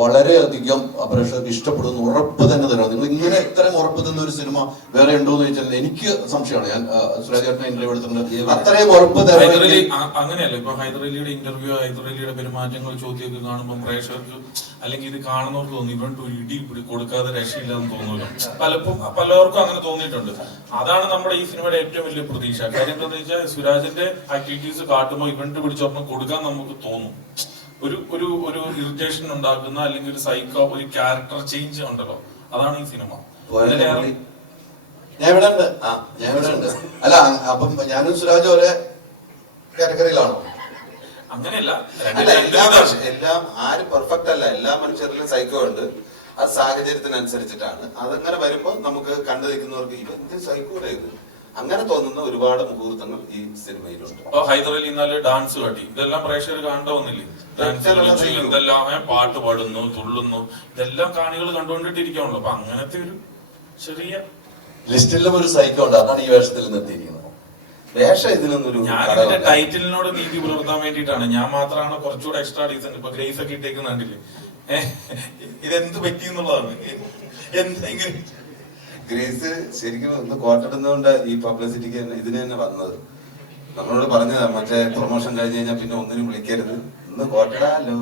വളരെയധികം പ്രേക്ഷകർക്ക് ഇഷ്ടപ്പെടുന്ന ഉറപ്പ് തന്നെ തരണം. നിങ്ങൾ ഇങ്ങനെ ഇത്രയും ഉറപ്പ് തന്ന ഒരു സിനിമ വേറെ ഉണ്ടോ എന്ന് ചോദിച്ചാൽ എനിക്ക് സംശയമാണ്. ഞാൻ സുരാജേട്ടനെ ഇന്റർവ്യൂ എടുത്തിട്ടുണ്ട്, അത്രയും ഉറപ്പ് തരണം. അങ്ങനെയല്ല, ഇപ്പൊ ഹൈദരലിയുടെ ഇന്റർവ്യൂ, ഹൈദരലിയുടെ പെരുമാറ്റങ്ങൾ, ചോദ്യമൊക്കെ കാണുമ്പോൾ പ്രേക്ഷകർക്ക് അല്ലെങ്കിൽ ഇത് കാണുന്നവർക്ക് തോന്നി ഇവൻ ഒരു ഇടി കൊടുക്കാതെ രക്ഷയില്ലെന്ന് തോന്നുമല്ലോ. പലർക്കും അങ്ങനെ തോന്നിയിട്ടുണ്ട്. അതാണ് നമ്മുടെ ഈ സിനിമയുടെ ഏറ്റവും വലിയ പ്രതീക്ഷ. കാര്യം എന്താണെന്ന് വെച്ചാൽ സുരാജിന്റെ ആക്ടിവിറ്റീസ് കാട്ടുമ്പോൾ ഇവന്റ് പിടിച്ചൊപ്പം കൊടുക്കാൻ നമുക്ക് തോന്നും. ഒരു ഒരു ഒരു ഇറിറ്റേഷൻ ഉണ്ടാക്കുന്ന അല്ലെങ്കിൽ ഒരു സൈക്കോ, ഒരു ക്യാരക്ടർ ചേഞ്ച് ഉണ്ടല്ലോ, അതാണ് ഈ സിനിമ. ഞാൻ ഇവിടെ ഉണ്ട്. അല്ല, അപ്പം ഞാനും സുരാജ് ഒരേ കാറ്റഗറിയിലാണോ? അങ്ങനെയല്ല, എല്ലാം ആരും പെർഫെക്റ്റ് അല്ല. എല്ലാ മനുഷ്യരിലും സൈക്കോ ഉണ്ട്. അത് സാഹചര്യത്തിനനുസരിച്ചിട്ടാണ്. അതങ്ങനെ വരുമ്പോ നമുക്ക് കണ്ടു നിൽക്കുന്നവർക്ക് ഇവന്ത് സൈക്കോടെ ഇത് അങ്ങനെ തോന്നുന്ന ഒരുപാട് മുഹൂർത്തങ്ങൾ ഈ സിനിമയിലുണ്ട്. ഹൈദരലി ഇന്നാല് ഡാൻസ് കാട്ടി, ഇതെല്ലാം പ്രേക്ഷകർ കണ്ടുവന്നില്ലേ? ഇതെല്ലാം പാട്ട് പാടുന്നു, തുള്ളുന്നു, ഇതെല്ലാം കാണികൾ കണ്ടുകൊണ്ടിട്ടിരിക്കുകയാണല്ലോ. അപ്പൊ അങ്ങനത്തെ ഒരു ചെറിയ ലിസ്റ്റിലും ഒരു സൈക്കോ ഉണ്ട്. അതാണ് ഈ വേഷത്തിൽ നിർത്തിയിരിക്കുന്നത്. വേഷം ഇതിനൊന്നൊരു ഞാൻ ഇതിന്റെ ടൈറ്റിലിനോട് നീതി പുലർത്താൻ വേണ്ടിയിട്ടാണ്. ഞാൻ മാത്രമാണ് കുറച്ചുകൂടെ എക്സ്ട്രാ ഡീസന്റ്. ഇപ്പൊ ഗ്രേസ് ഒക്കെ ഇട്ടേക്കുന്ന കണ്ടില്ലേ? ഇതെന്ത് പറ്റി എന്നുള്ളതാണ്. എന്തെങ്കിലും ഗ്രേസ് ശരിക്കും ഒന്ന് കോട്ടിടുന്നതുകൊണ്ട് ഈ പബ്ലിസിറ്റിക്ക് ഇതിന് തന്നെ വന്നത്. നമ്മളോട് പറഞ്ഞതാ, മറ്റേ പ്രൊമോഷൻ കഴിഞ്ഞ് കഴിഞ്ഞാൽ പിന്നെ ഒന്നിനും വിളിക്കരുത്, ഒന്ന് കോട്ടിടാലോ.